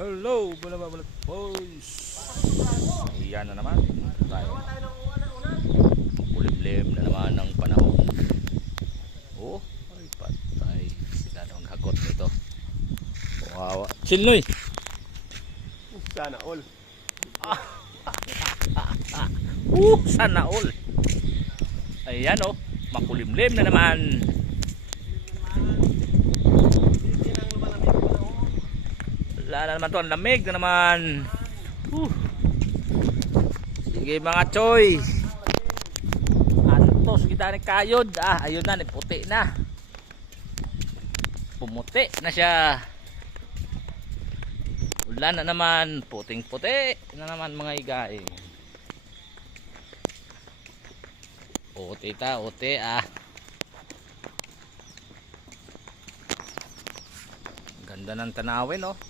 Hello, balabalat boys. Iyan na naman tayo. Kulimlim na naman ang panahon. Oh, ay patay. Sila nang hagot nito. Wawa. Sinloy. Sana all. Sana all. Ayan oh, makulimlim na naman. Wala na naman to, ang lamig na naman. Sige mga choy. Antos kita ni kayod. Ayun na, puti na. Pumuti na siya. Wala na naman, puting puti na naman mga igay. Uti ta, uti Ganda ng tanawin oh.